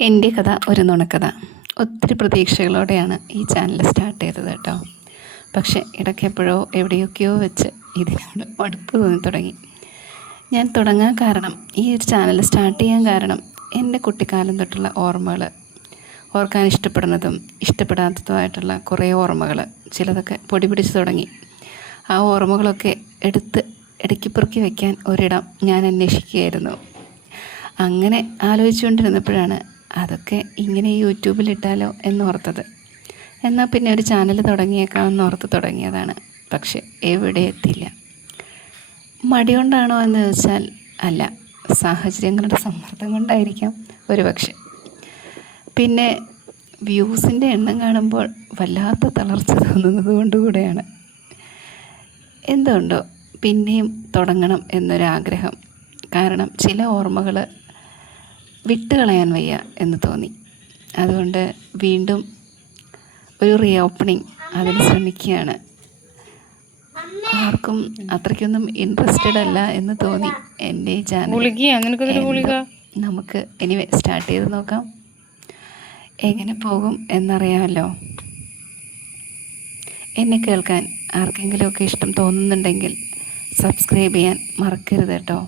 എൻ്റെ കഥ ഒരു നുണക്കഥ. ഒത്തിരി പ്രതീക്ഷകളോടെയാണ് ഈ ചാനൽ സ്റ്റാർട്ട് ചെയ്തത് കേട്ടോ. പക്ഷേ ഇടയ്ക്കെപ്പോഴോ എവിടെയൊക്കെയോ വെച്ച് ഇതിനോട് മടുപ്പ് തോന്നി തുടങ്ങി. ഞാൻ തുടങ്ങാൻ കാരണം, ഈ ഒരു ചാനൽ സ്റ്റാർട്ട് ചെയ്യാൻ കാരണം, എൻ്റെ കുട്ടിക്കാലം തൊട്ടുള്ള ഓർമ്മകൾ, ഓർക്കാൻ ഇഷ്ടപ്പെടുന്നതും ഇഷ്ടപ്പെടാത്തതുമായിട്ടുള്ള കുറേ ഓർമ്മകൾ, ചിലതൊക്കെ പൊടി പിടിച്ച് തുടങ്ങി. ആ ഓർമ്മകളൊക്കെ എടുത്ത് ഇടയ്ക്ക് പെറുക്കി വയ്ക്കാൻ ഒരിടം ഞാൻ അന്വേഷിക്കുകയായിരുന്നു. അങ്ങനെ ആലോചിച്ചുകൊണ്ടിരുന്നപ്പോഴാണ് അതൊക്കെ ഇങ്ങനെ യൂട്യൂബിലിട്ടാലോ എന്നോർത്തത്. എന്നാൽ പിന്നെ ഒരു ചാനൽ തുടങ്ങിയേക്കാമെന്ന് ഓർത്ത് തുടങ്ങിയതാണ്. പക്ഷെ എവിടെ എത്തില്ല. മടി കൊണ്ടാണോ എന്ന് ചോദിച്ചാൽ അല്ല, സാഹചര്യങ്ങളുടെ സമ്മർദ്ദം കൊണ്ടായിരിക്കാം ഒരുപക്ഷെ. പിന്നെ വ്യൂസിൻ്റെ എണ്ണം കാണുമ്പോൾ വല്ലാത്ത തളർച്ച തോന്നുന്നത് കൊണ്ടുകൂടെയാണ്. എന്തുകൊണ്ടോ പിന്നെയും തുടങ്ങണം എന്നൊരാഗ്രഹം. കാരണം ചില ഓർമ്മകൾ വിട്ടുകളയാൻ വയ്യ എന്ന് തോന്നി. അതുകൊണ്ട് വീണ്ടും ഒരു റീ ഓപ്പണിങ് അതിന് ശ്രമിക്കുകയാണ്. ആർക്കും അത്രയ്ക്കൊന്നും ഇൻട്രസ്റ്റഡ് അല്ല എന്ന് തോന്നി എൻ്റെ ഈ ചാനൽ. നമുക്ക് എനിവേ സ്റ്റാർട്ട് ചെയ്ത് നോക്കാം. എങ്ങനെ പോകും എന്നറിയാമല്ലോ. എന്നെ കേൾക്കാൻ ആർക്കെങ്കിലുമൊക്കെ ഇഷ്ടം തോന്നുന്നുണ്ടെങ്കിൽ സബ്സ്ക്രൈബ് ചെയ്യാൻ മറക്കരുത് കേട്ടോ.